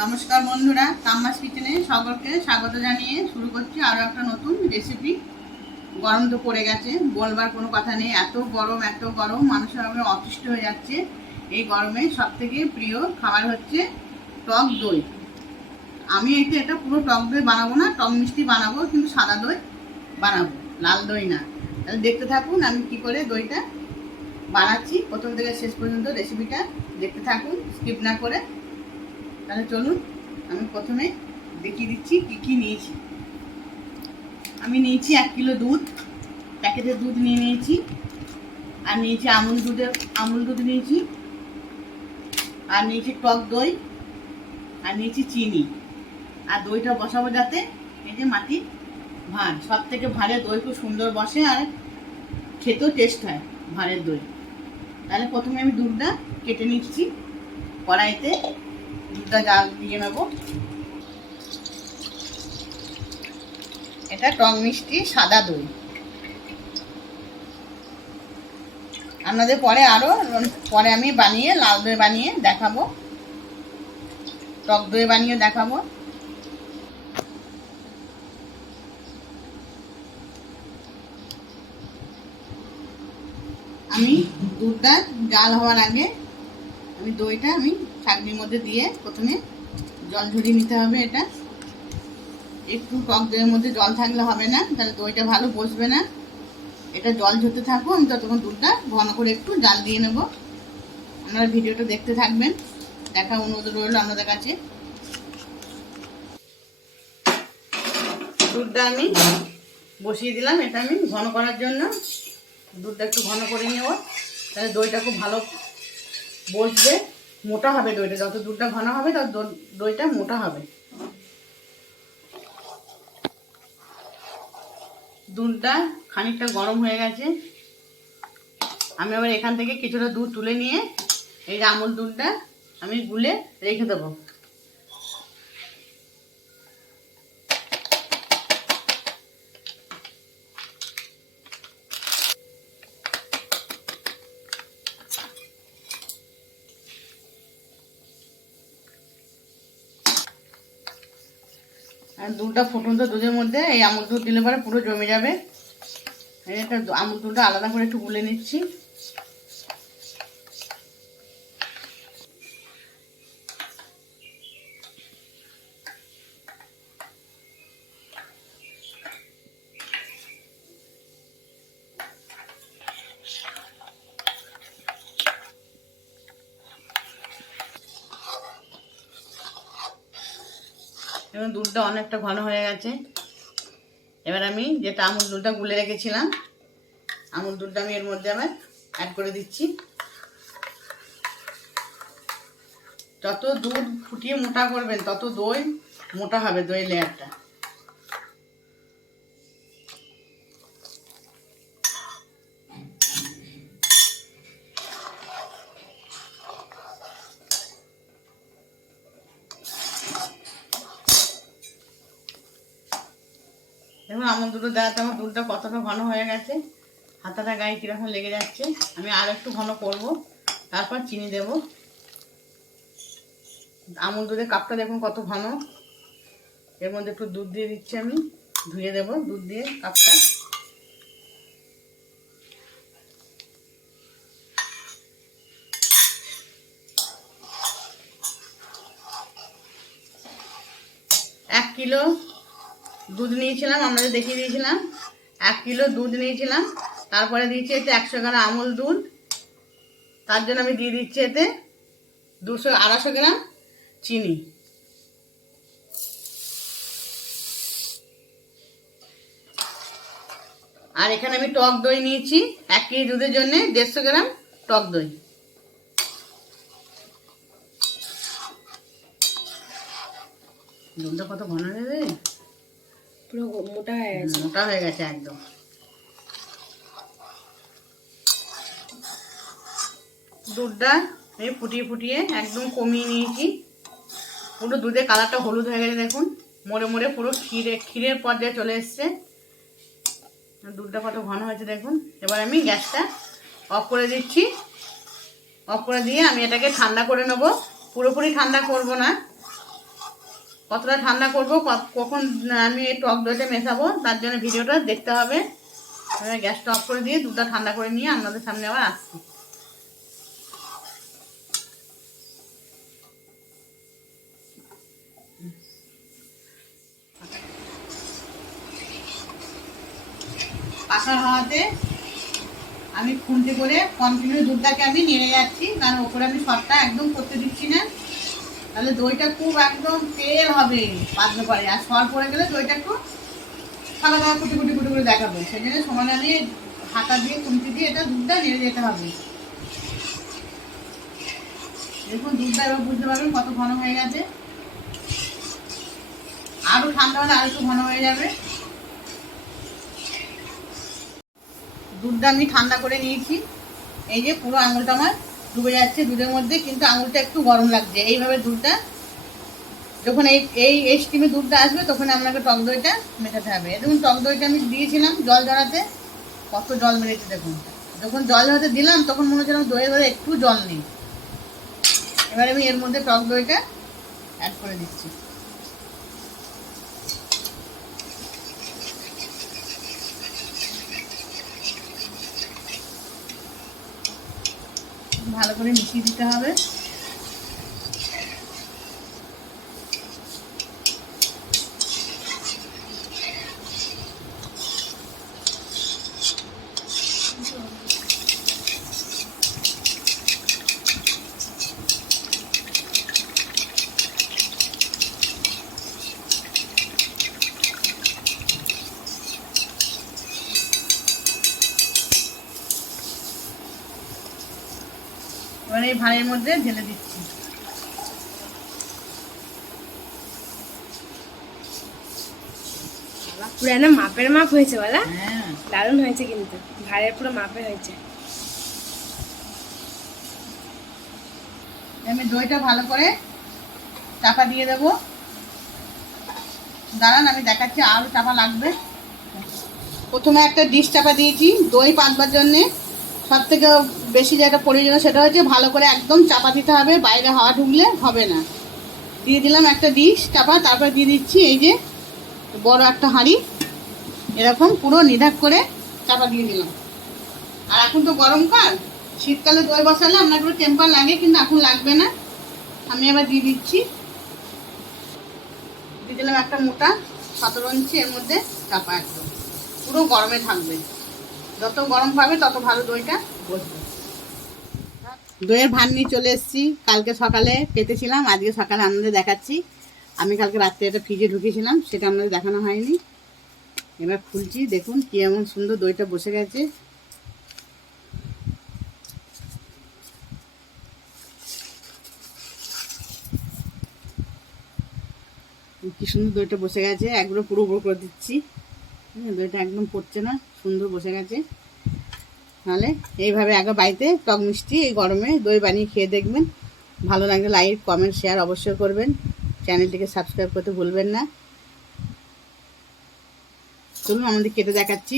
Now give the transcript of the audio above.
নমস্কার বন্ধুরা, তাম্মাস কিচেনে সকলকে স্বাগত জানিয়ে শুরু করছি আরও একটা নতুন রেসিপি। গরম তো পড়ে গেছে, বলবার কোনো কথা নেই। এত গরম মানুষের ভাবে অতিষ্ঠ হয়ে যাচ্ছে। এই গরমে সব থেকে প্রিয় খাবার হচ্ছে টক দই। আমি এটা পুরো টক দই বানাবো না, টক মিষ্টি বানাবো, কিন্তু সাদা দই বানাবো, লাল দই না। তাহলে দেখতে থাকুন আমি কি করে দইটা বানাচ্ছি। প্রথম থেকে শেষ পর্যন্ত রেসিপিটা দেখতে থাকুন, স্কিপ না করে। তাহলে চলুন আমি প্রথমে দেখিয়ে দিচ্ছি কি কি নিয়েছি। আমি নিয়েছি 1 কিলো দুধ, প্যাকেটের দুধ নিয়েছি। আর নিয়েছি আমুল দুধ নিয়েছি। আর নিয়েছি টক দই। আর নিয়েছি চিনি। আর দইটা বসাবো যাতে এই যে মাটির ভাঁড়, সব থেকে ভাঁড়ের দই খুব সুন্দর বসে আর খেতেও টেস্ট হয় ভাঁড়ের দই। তাহলে প্রথমে আমি দুধটা কেটে নিচ্ছি। কড়াইতে দুধটা জাল দিয়ে নেবো। এটা টক মিষ্টি সাদা দই। আপনাদের পরে আমি বানিয়ে লাল দই বানিয়ে দেখাবো, টক দই বানিয়ে দেখাবো। আমি দুধটা জাল হওয়ার আগে আমি দইটা ছাঁকনির মধ্যে দিয়ে প্রথমে জল ঝরিয়ে নিতে হবে। এটা একটু টক দইয়ের মধ্যে জল থাকলে হবে না, তাহলে দইটা ভালো বসবে না। এটা জল ঝরতে থাকবো, আমি ততক্ষণ দুধটা ঘন করে একটু জাল দিয়ে নেব। আপনারা ভিডিওটা দেখতে থাকবেন, দেখা অনুরোধ রইল আপনাদের কাছে। দুধটা আমি বসিয়ে দিলাম, এটা আমি ঘন করার জন্য। দুধটা একটু ঘন করে নেব, তাহলে দইটা খুব ভালো বসবে, মোটা হবে দইটা। যত দুধটা ঘন হবে তত দইটা মোটা হবে। দুধটা খানিকটা গরম হয়ে গেছে। আমি আবার এখান থেকে কিছুটা দুধ তুলে নিয়ে এই যে আমুল দুধটা আমি গুলে রেখে দেবো। আর দুধটা ফুটন্ত দুধের মধ্যে এই আমুল দুধ দিলে পরে পুরো জমে যাবে। এটা আমুল দুধটা আলাদা করে একটু গুলে নিচ্ছি। এবং দুধটা অনেকটা ঘন হয়ে গেছে। এবার আমি যেটা আমুল দুধটা গুলে রেখেছিলাম, আমুল দুধটা আমি এর মধ্যে আবার অ্যাড করে দিচ্ছি। যত দুধ ফুটিয়ে মোটা করবেন তত দই মোটা হবে, দই লেয়ারটা। দেখুন আমুল দুধ দেওয়াতে আমার দুধটা কতটা ঘন হয়ে গেছে, হাতাটা গায়ে কীরকম লেগে যাচ্ছে। আমি আর একটু ঘন করব, তারপর চিনি দেব। আমুল দুধের কাপটা দেখুন কত ঘন। এর মধ্যে একটু দুধ দিয়ে দিচ্ছি, আমি ধুয়ে দেব দুধ দিয়ে কাপটা। এক কিলো দুধ নিয়েছিলাম, আপনাদের দেখিয়ে দিয়েছিলাম। 1 কিলো দুধ নিয়েছিলাম, তারপরে দিয়েছি এতে 100 গ্রাম আমুল দুধ। তার জন্য আমি দিয়ে দিচ্ছি এতে 200-250 গ্রাম চিনি। আর এখানে আমি টক দই নিয়েছি 1 কেজি দুধের জন্য 150 গ্রাম টক দই। দুধটা কত ঘন হয়ে গেছে, পুরো মোটা হয়ে গেছে একদম। দুধটা আমি ফুটিয়ে একদম কমিয়ে নিয়েছি। পুরো দুধের কালারটা হলুদ হয়ে গেছে দেখুন, মরে মরে পুরো ক্ষীরের পর্যায়ে চলে এসছে। দুধটা কত ঘন হয়েছে দেখুন। এবার আমি গ্যাসটা অফ করে দিচ্ছি। অফ করে দিয়ে আমি এটাকে ঠান্ডা করে নেব। পুরোপুরি ঠান্ডা করব না, কতটা ঠান্ডা করবো, কখন আমি এই টক দইটা মেশাবো, তার জন্য ভিডিওটা দেখতে হবে। গ্যাসটা অফ করে দিয়ে দুধটা ঠান্ডা করে নিয়ে আপনাদের সামনে আবার আসছি। পাখার হাওয়াতে আমি খুন্তি করে কন্টিনিউ দুধটাকে আমি নেড়ে যাচ্ছি, কারণ ওপরে আমি সবটা একদম করতে দিচ্ছি না, তাহলে দইটা খুব একদম তেল হবে পাতলে পরে, আর সর পড়ে গেলে দইটা একটু সাদা সাদা কুটি কুটি কুটি করে দেখাবে। সেই জন্য সময় আমি হাতা দিয়ে খুন্তি দিয়ে এটা দুধটা নেড়ে যেতে হবে। দেখুন দুধটা এবার বুঝতে পারবেন কত ঘন হয়ে গেছে, আরও ঠান্ডা হলে আর একটু ঘন হয়ে যাবে। দুধটা আমি ঠান্ডা করে নিয়েছি, এই যে পুরো আঙুলটা আমার ডুবে যাচ্ছে দুধের মধ্যে, কিন্তু আঙুলটা একটু গরম লাগছে। এইভাবে দুধটা যখন এই স্টিমে দুধটা আসবে তখন আপনাকে টক দইটা মেশাতে হবে। দেখুন টক দইটা আমি দিয়েছিলাম জল ঝরাতে, কত জল বেড়েছে দেখুন। যখন জল ঝরাতে দিলাম তখন মনে হচ্ছিল দইয়ের ঘরে একটু জল নেই। এবার আমি এর মধ্যে টক দইটা অ্যাড করে দিচ্ছি। ভালো করে মিশিয়ে দিতে হবে। এবার এই ভাঁড়ের মধ্যে ঢেলে দিচ্ছি। পুরো মাপের মাপ হয়েছে বলা। হ্যাঁ দারুণ হয়েছে, কিন্তু ভাড়ের পুরো মাপে হয়েছে। আমি দইটা ভালো করে চাপা দিয়ে দেবো। দাঁড়ান আমি দেখাচ্ছি, আরও চাপা লাগবে। প্রথমে একটা ডিশ চাপা দিয়েছি দই পাতবার জন্যে। সব থেকে বেশি যেটা প্রয়োজন সেটা হচ্ছে ভালো করে একদম চাপা দিতে হবে, বাইরে হাওয়া ঢুকলে হবে না। দিয়ে দিলাম একটা ডিশ চাপা, তারপর দিয়ে দিচ্ছি এই যে বড় একটা হাঁড়ি, এরকম পুরো নিধাক করে চাপা দিয়ে দিলাম। আর এখন তো গরমকাল, শীতকালে দই বসালে আপনার একটু টেম্পার লাগে, কিন্তু এখন লাগবে না। আমি এবার দিয়ে দিচ্ছি, দিয়ে দিলাম একটা মোটা 17 ইঞ্চি এর মধ্যে চাপা, একদম পুরো গরমে থাকবে। যত গরম পাবে তত ভালো দইটা বসবে। দইয়ের ভাত নিয়ে চলে এসেছি, কালকে সকালে পেতেছিলাম, আজকে সকালে আপনাদের দেখাচ্ছি। আমি কালকে রাত্রে এটা ফ্রিজে ঢুকিয়েছিলাম, সেটা আপনাদের দেখানো হয়নি। এবার খুলছি, দেখুন কি এমন সুন্দর দইটা বসে গেছে। কি সুন্দর দইটা বসে গেছে, একগুলো পুরো উপর করে দিচ্ছি। দইটা একদম পড়ছে না, সুন্দর বসে গেছে। তাহলে এইভাবে আগে বাড়িতে টক মিষ্টি এই গরমে দই বানিয়ে খেয়ে দেখবেন। ভালো লাগলে লাইক কমেন্ট শেয়ার অবশ্যই করবেন, চ্যানেলটিকে সাবস্ক্রাইব করতে ভুলবেন না। চলুন আমাদের কেটে দেখাচ্ছি।